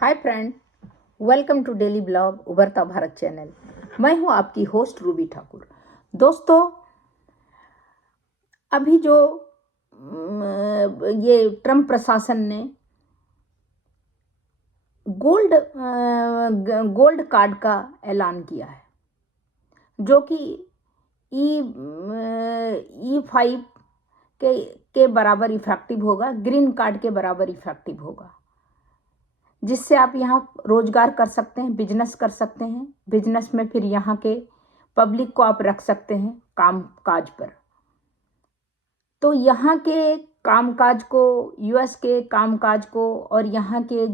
Hi friend, welcome to daily blog Ubharta Bharat channel. मैं हूं आपकी होस्ट रूबी ठाकुर। दोस्तों, अभी जो ये ट्रम्प प्रशासन ने गोल्ड कार्ड का ऐलान किया है, जो कि E5 के बराबर इफेक्टिव होगा, ग्रीन कार्ड के बराबर इफेक्टिव होगा, जिससे आप यहाँ रोजगार कर सकते हैं, बिजनेस कर सकते हैं। बिजनेस में फिर यहाँ के पब्लिक को आप रख सकते हैं काम काज पर। तो यहाँ के कामकाज को, यूएस के कामकाज को और यहाँ की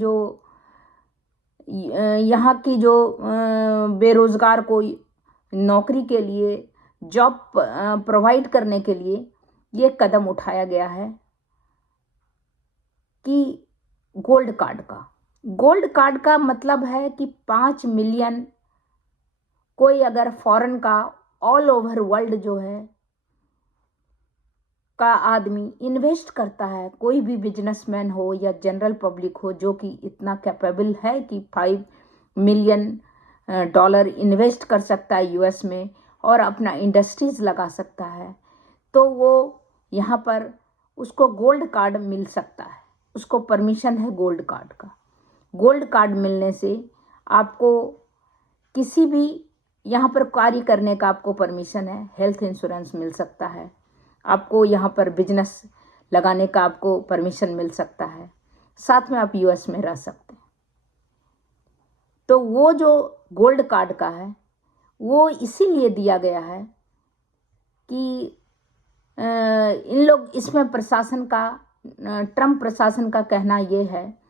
जो बेरोजगार को नौकरी के लिए, जॉब प्रोवाइड करने के लिए ये कदम उठाया गया है कि गोल्ड कार्ड का मतलब है कि 5 मिलियन कोई अगर फॉरेन का ऑल ओवर वर्ल्ड जो है का आदमी इन्वेस्ट करता है, कोई भी बिजनेसमैन हो या जनरल पब्लिक हो जो कि इतना कैपेबल है कि 5 मिलियन डॉलर इन्वेस्ट कर सकता है यूएस में और अपना इंडस्ट्रीज लगा सकता है, तो वो यहाँ पर उसको गोल्ड कार्ड मिल सकता है। उसको परमिशन है गोल्ड कार्ड का। गोल्ड कार्ड मिलने से आपको किसी भी यहाँ पर कार्य करने का आपको परमिशन है। हेल्थ इंश्योरेंस मिल सकता है आपको, यहाँ पर बिजनेस लगाने का आपको परमिशन मिल सकता है, साथ में आप यूएस में रह सकते हैं। तो वो जो गोल्ड कार्ड का है वो इसीलिए दिया गया है कि इन लोग इसमें ट्रम्प प्रशासन का कहना ये है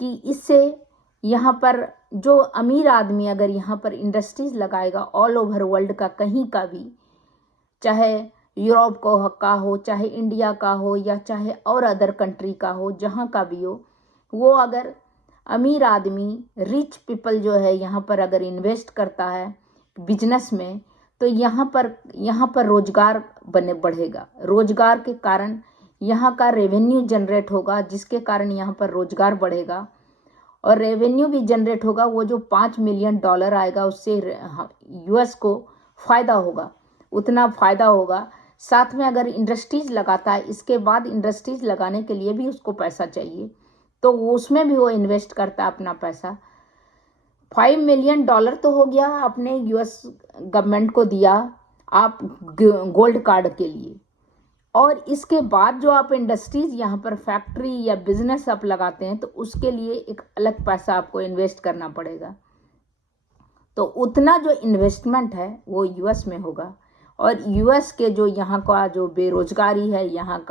कि इससे यहाँ पर जो अमीर आदमी अगर यहाँ पर इंडस्ट्रीज लगाएगा ऑल ओवर वर्ल्ड का, कहीं का भी, चाहे यूरोप का हो, चाहे इंडिया का हो या चाहे और अदर कंट्री का हो, जहाँ का भी हो, वो अगर अमीर आदमी, रिच पीपल जो है यहाँ पर अगर इन्वेस्ट करता है बिजनेस में, तो यहाँ पर रोजगार बढ़ेगा। रोजगार के कारण यहाँ का रेवेन्यू जनरेट होगा, जिसके कारण यहाँ पर रोजगार बढ़ेगा और रेवेन्यू भी जनरेट होगा। वो जो 5 मिलियन डॉलर आएगा उससे यूएस को फ़ायदा होगा, उतना फ़ायदा होगा। साथ में अगर इंडस्ट्रीज लगाता है, इसके बाद इंडस्ट्रीज लगाने के लिए भी उसको पैसा चाहिए, तो उसमें भी वो इन्वेस्ट करता है अपना पैसा। 5 मिलियन डॉलर तो हो गया, अपने यूएस गवर्नमेंट को दिया आप गोल्ड कार्ड के लिए। और इसके बाद जो आप इंडस्ट्रीज यहाँ पर फैक्ट्री या बिजनेस आप लगाते हैं, तो उसके लिए एक अलग पैसा आपको इन्वेस्ट करना पड़ेगा। तो उतना जो इन्वेस्टमेंट है वो यूएस में होगा और यूएस के जो यहाँ का जो बेरोजगारी है, यहाँ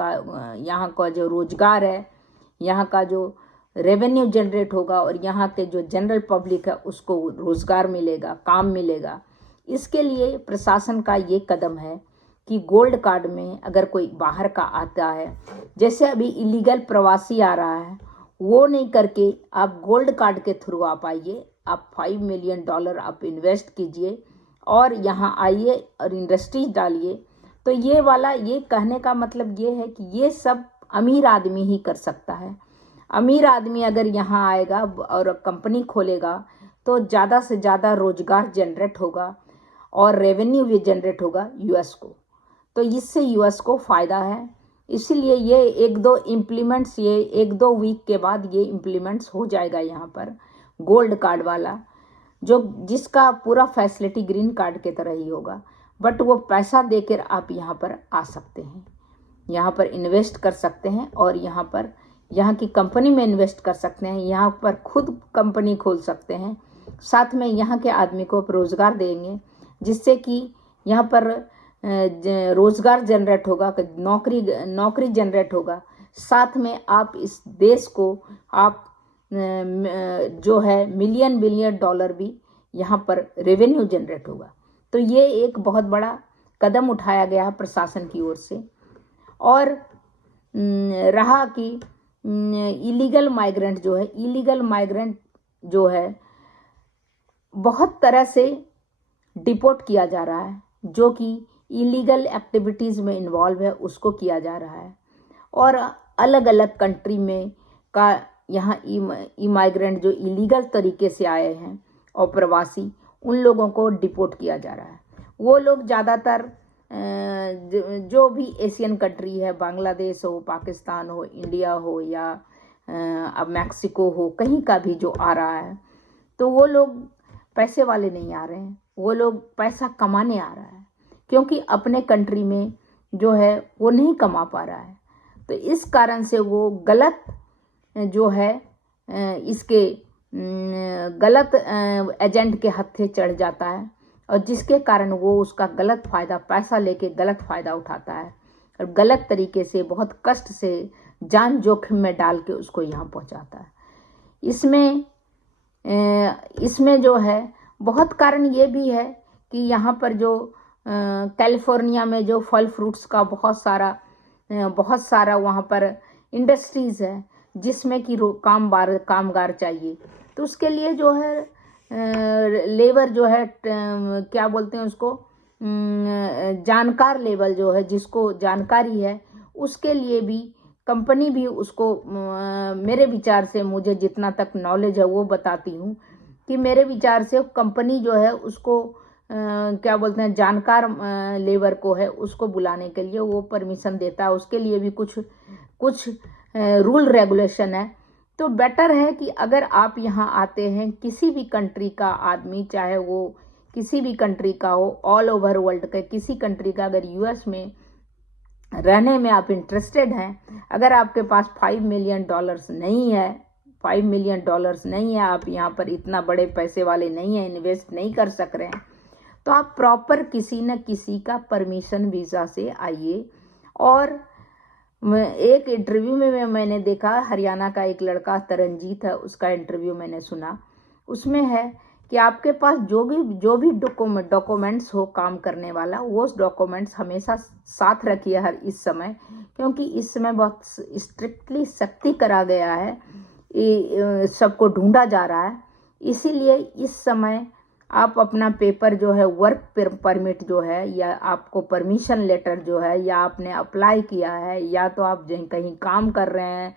का जो रोजगार है, यहाँ का जो रेवेन्यू जनरेट होगा और यहाँ के जो जनरल पब्लिक है उसको रोजगार मिलेगा, काम मिलेगा। इसके लिए प्रशासन का ये कदम है कि गोल्ड कार्ड में अगर कोई बाहर का आता है, जैसे अभी इलीगल प्रवासी आ रहा है, वो नहीं करके आप गोल्ड कार्ड के थ्रू आप आइए, आप 5 मिलियन डॉलर आप इन्वेस्ट कीजिए और यहाँ आइए और इंडस्ट्रीज डालिए। तो ये कहने का मतलब ये है कि ये सब अमीर आदमी ही कर सकता है। अमीर आदमी अगर यहाँ आएगा और कंपनी खोलेगा तो ज़्यादा से ज़्यादा रोजगार जनरेट होगा और रेवेन्यू भी जनरेट होगा यूएस को। तो इससे यूएस को फ़ायदा है। इसीलिए ये एक दो वीक के बाद ये इम्प्लीमेंट्स हो जाएगा यहाँ पर गोल्ड कार्ड वाला, जिसका पूरा फैसिलिटी ग्रीन कार्ड के तरह ही होगा, बट वो पैसा देकर आप यहाँ पर आ सकते हैं, यहाँ पर इन्वेस्ट कर सकते हैं और यहाँ की कंपनी में इन्वेस्ट कर सकते हैं, यहाँ पर खुद कंपनी खोल सकते हैं। साथ में यहाँ के आदमी को रोज़गार देंगे, जिससे कि यहाँ पर रोज़गार जनरेट होगा, नौकरी जनरेट होगा। साथ में आप इस देश को आप जो है बिलियन डॉलर भी यहाँ पर रेवेन्यू जनरेट होगा। तो ये एक बहुत बड़ा कदम उठाया गया है प्रशासन की ओर से। और रहा कि इलीगल माइग्रेंट जो है बहुत तरह से डिपोर्ट किया जा रहा है, जो कि इलीगल एक्टिविटीज़ में इन्वॉल्व है, उसको किया जा रहा है और अलग अलग कंट्री में का यहाँ इमाइग्रेंट जो इलीगल तरीके से आए हैं और प्रवासी, उन लोगों को डिपोर्ट किया जा रहा है। वो लोग ज़्यादातर जो भी एशियन कंट्री है, बांग्लादेश हो, पाकिस्तान हो, इंडिया हो या अब मैक्सिको हो, कहीं का भी जो आ रहा है, तो वो लोग पैसे वाले नहीं आ रहे हैं, वो लोग पैसा कमाने आ रहा है, क्योंकि अपने कंट्री में जो है वो नहीं कमा पा रहा है। तो इस कारण से वो गलत जो है इसके गलत एजेंट के हत्थे चढ़ जाता है, और जिसके कारण वो उसका गलत फ़ायदा, पैसा लेके गलत फ़ायदा उठाता है और गलत तरीके से बहुत कष्ट से जान जोखिम में डाल के उसको यहाँ पहुँचाता है। इसमें जो है बहुत कारण ये भी है कि यहाँ पर जो कैलिफोर्निया में जो फल फ्रूट्स का बहुत सारा वहाँ पर इंडस्ट्रीज़ है, जिसमें कि कामगार चाहिए, तो उसके लिए जो है लेबर जो है क्या बोलते हैं उसको, जानकार लेबर जो है, जिसको जानकारी है, उसके लिए भी कंपनी भी उसको मेरे विचार से, मुझे जितना तक नॉलेज है वो बताती हूँ कि मेरे विचार से कंपनी जो है उसको क्या बोलते हैं, जानकार लेबर को है उसको बुलाने के लिए वो परमिशन देता है। उसके लिए भी कुछ रूल रेगुलेशन है। तो बेटर है कि अगर आप यहाँ आते हैं, किसी भी कंट्री का आदमी, चाहे वो किसी भी कंट्री का हो, ऑल ओवर वर्ल्ड का किसी कंट्री का, अगर यूएस में रहने में आप इंटरेस्टेड हैं, अगर आपके पास $5 मिलियन नहीं है, $5 मिलियन नहीं है, आप यहाँ पर इतना बड़े पैसे वाले नहीं हैं, इन्वेस्ट नहीं कर सक रहे हैं, तो आप प्रॉपर किसी न किसी का परमिशन वीज़ा से आइए। और एक इंटरव्यू में मैंने देखा, हरियाणा का एक लड़का तरनजीत है, उसका इंटरव्यू मैंने सुना, उसमें है कि आपके पास जो भी डॉक्यूमेंट्स हो काम करने वाला, वो डॉक्यूमेंट्स हमेशा साथ रखिए हर इस समय, क्योंकि इस समय बहुत स्ट्रिक्टली सख्ती करा गया है, सबको ढूंढा जा रहा है। इसीलिए इस समय आप अपना पेपर जो है, वर्क परमिट जो है, या आपको परमिशन लेटर जो है, या आपने अप्लाई किया है, या तो आप कहीं काम कर रहे हैं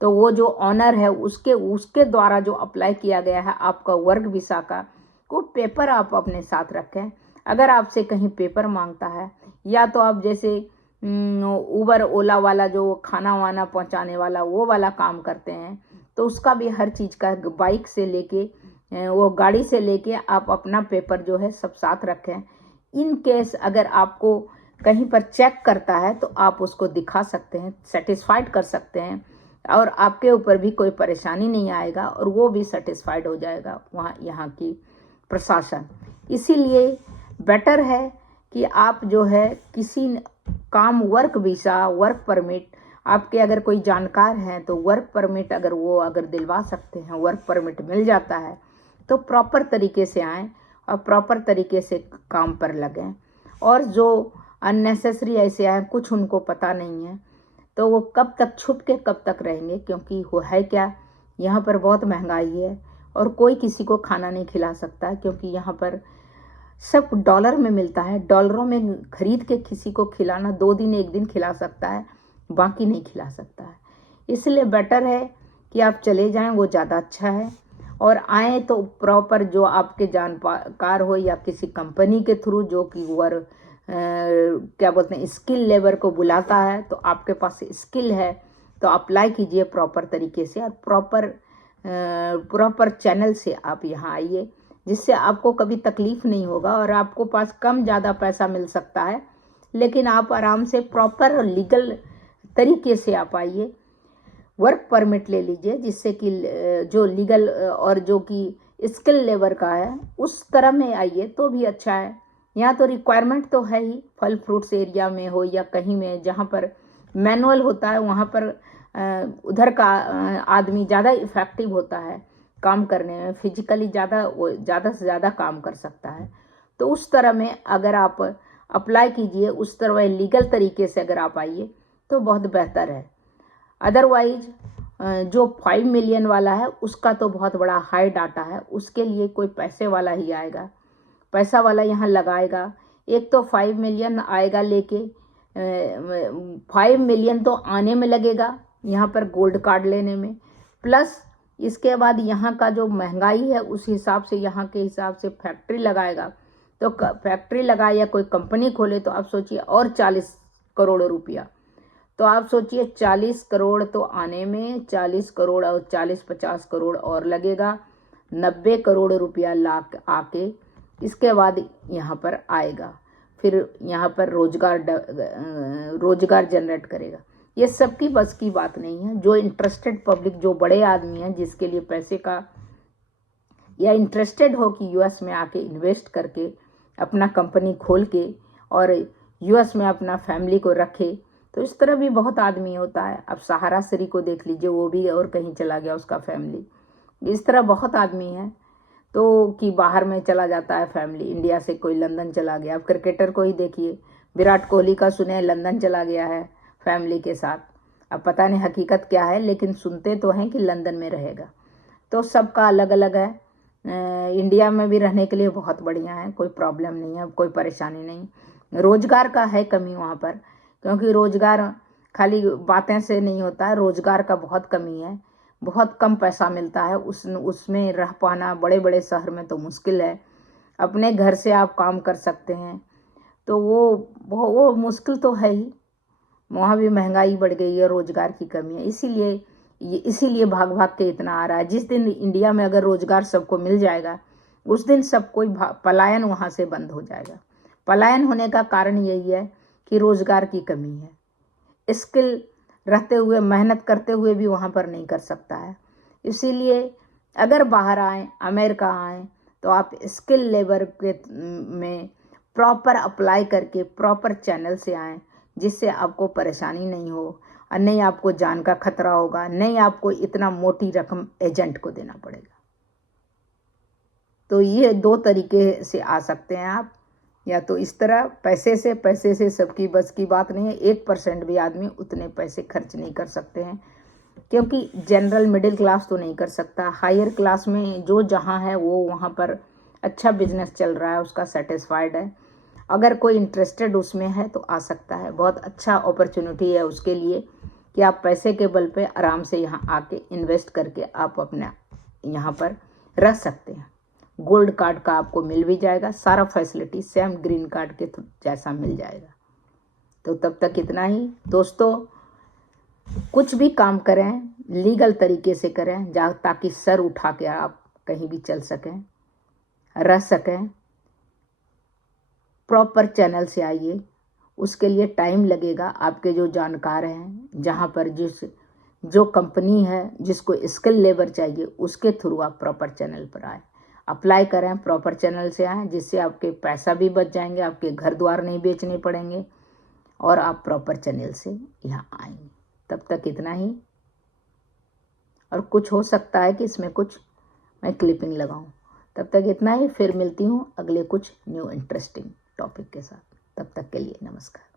तो वो जो ऑनर है उसके द्वारा जो अप्लाई किया गया है आपका वर्क वीसा का, वो पेपर आप अपने साथ रखें। अगर आपसे कहीं पेपर मांगता है, या तो आप जैसे उबर ओला वाला जो खाना वाना पहुंचाने वाला वो वाला काम करते हैं, तो उसका भी हर चीज़ का, बाइक से लेके वो गाड़ी से लेके आप अपना पेपर जो है सब साथ रखें। इन केस अगर आपको कहीं पर चेक करता है तो आप उसको दिखा सकते हैं, सेटिस्फाइड कर सकते हैं, और आपके ऊपर भी कोई परेशानी नहीं आएगा, और वो भी सेटिस्फाइड हो जाएगा यहाँ की प्रशासन। इसीलिए बेटर है कि आप जो है किसी काम, वर्क वीसा, वर्क परमिट, आपके अगर कोई जानकार हैं तो वर्क परमिट अगर दिलवा सकते हैं, वर्क परमिट मिल जाता है, तो प्रॉपर तरीके से आएँ और प्रॉपर तरीके से काम पर लगें। और जो अननेसेसरी ऐसे आए, कुछ उनको पता नहीं है, तो वो कब तक छुप के कब तक रहेंगे, क्योंकि वो है क्या, यहाँ पर बहुत महंगाई है और कोई किसी को खाना नहीं खिला सकता, क्योंकि यहाँ पर सब डॉलर में मिलता है। डॉलरों में खरीद के किसी को खिलाना 2 दिन 1 दिन खिला सकता है, बाकी नहीं खिला सकता है। इसलिए बेटर है कि आप चले जाएं, वो ज़्यादा अच्छा है। और आए तो प्रॉपर जो आपके जानकार हो, या किसी कंपनी के थ्रू जो कि क्या बोलते हैं, स्किल लेबर को बुलाता है, तो आपके पास स्किल है तो अप्लाई कीजिए प्रॉपर तरीके से, और प्रॉपर चैनल से आप यहाँ आइए, जिससे आपको कभी तकलीफ नहीं होगा, और आपको पास कम ज़्यादा पैसा मिल सकता है, लेकिन आप आराम से प्रॉपर और लीगल तरीके से आप आइए। वर्क परमिट ले लीजिए, जिससे कि जो लीगल और जो कि स्किल लेबर का है उस तरह में आइए तो भी अच्छा है। यहाँ तो रिक्वायरमेंट तो है ही, फल फ्रूट्स एरिया में हो या कहीं में जहाँ पर मैनुअल होता है, वहाँ पर उधर का आदमी ज़्यादा इफ़ेक्टिव होता है काम करने में, फिजिकली ज़्यादा से ज़्यादा काम कर सकता है। तो उस तरह में अगर आप अप्लाई कीजिए, उस तरह लीगल तरीके से अगर आप आइए तो बहुत बेहतर है। अदरवाइज जो 5 मिलियन वाला है उसका तो बहुत बड़ा हाई डाटा है, उसके लिए कोई पैसे वाला ही आएगा, पैसा वाला यहाँ लगाएगा। एक तो 5 मिलियन आएगा लेके, 5 मिलियन तो आने में लगेगा यहाँ पर गोल्ड कार्ड लेने में, प्लस इसके बाद यहाँ का जो महंगाई है उस हिसाब से, यहाँ के हिसाब से फैक्ट्री लगाएगा, तो फैक्ट्री लगाए या कोई कंपनी खोले तो आप सोचिए और 40 करोड़ रुपया। तो आप सोचिए 40 करोड़ तो आने में 40 करोड़ और 40-50 करोड़ और लगेगा, 90 करोड़ रुपया लाख आके इसके बाद यहाँ पर आएगा, फिर यहाँ पर रोजगार जनरेट करेगा। ये सबकी बस की बात नहीं है। जो इंटरेस्टेड पब्लिक, जो बड़े आदमी हैं जिसके लिए पैसे का या इंटरेस्टेड हो कि यूएस में आके इन्वेस्ट करके अपना कंपनी खोल के और यूएस में अपना फैमिली को रखे, तो इस तरह भी बहुत आदमी होता है। अब सहारा श्री को देख लीजिए, वो भी और कहीं चला गया उसका फैमिली। इस तरह बहुत आदमी है तो कि बाहर में चला जाता है फैमिली, इंडिया से कोई लंदन चला गया। अब क्रिकेटर को ही देखिए, विराट कोहली का सुने लंदन चला गया है फैमिली के साथ। अब पता नहीं हकीकत क्या है, लेकिन सुनते तो हैं कि लंदन में रहेगा। तो सबका अलग अलग है। इंडिया में भी रहने के लिए बहुत बढ़िया है, कोई प्रॉब्लम नहीं है, कोई परेशानी नहीं। रोजगार का है कमी वहाँ पर, क्योंकि रोजगार खाली बातें से नहीं होता है, रोजगार का बहुत कमी है, बहुत कम पैसा मिलता है। उसमें रह पाना बड़े बड़े शहर में तो मुश्किल है। अपने घर से आप काम कर सकते हैं तो वो मुश्किल तो है ही। वहाँ भी महंगाई बढ़ गई है, रोजगार की कमी है, इसीलिए भाग भाग के इतना आ रहा है। जिस दिन इंडिया में अगर रोजगार सबको मिल जाएगा, उस दिन सब कोई पलायन वहाँ से बंद हो जाएगा। पलायन होने का कारण यही है कि रोजगार की कमी है। स्किल रहते हुए, मेहनत करते हुए भी वहाँ पर नहीं कर सकता है। इसीलिए अगर बाहर आए, अमेरिका आए, तो आप स्किल लेबर के में प्रॉपर अप्लाई करके प्रॉपर चैनल से आएँ, जिससे आपको परेशानी नहीं हो और नहीं आपको जान का खतरा होगा, नहीं आपको इतना मोटी रकम एजेंट को देना पड़ेगा। तो ये 2 तरीके से आ सकते हैं आप, या तो इस तरह पैसे से सबकी बस की बात नहीं है। 1% भी आदमी उतने पैसे खर्च नहीं कर सकते हैं, क्योंकि जनरल मिडिल क्लास तो नहीं कर सकता। हायर क्लास में जो जहाँ है वो वहाँ पर अच्छा बिजनेस चल रहा है, उसका सेटिस्फाइड है। अगर कोई इंटरेस्टेड उसमें है तो आ सकता है, बहुत अच्छा अपॉर्चुनिटी है उसके लिए कि आप पैसे के बल पे आराम से यहाँ आके इन्वेस्ट करके आप अपना यहाँ पर रह सकते हैं। गोल्ड कार्ड का आपको मिल भी जाएगा, सारा फैसिलिटी सेम ग्रीन कार्ड के जैसा मिल जाएगा। तो तब तक इतना ही दोस्तों, कुछ भी काम करें लीगल तरीके से करें, ताकि सर उठा के आप कहीं भी चल सकें, रह सकें। प्रॉपर चैनल से आइए, उसके लिए टाइम लगेगा। आपके जो जानकार हैं, जहाँ पर जो कंपनी है जिसको स्किल लेबर चाहिए, उसके थ्रू आप प्रॉपर चैनल पर आए, अप्लाई करें, प्रॉपर चैनल से आएँ, जिससे आपके पैसा भी बच जाएंगे, आपके घर द्वार नहीं बेचने पड़ेंगे और आप प्रॉपर चैनल से यहाँ आएंगे। तब तक इतना ही, और कुछ हो सकता है कि इसमें कुछ मैं क्लिपिंग लगाऊं। तब तक इतना ही, फिर मिलती हूँ अगले कुछ न्यू इंटरेस्टिंग टॉपिक के साथ। तब तक के लिए नमस्कार।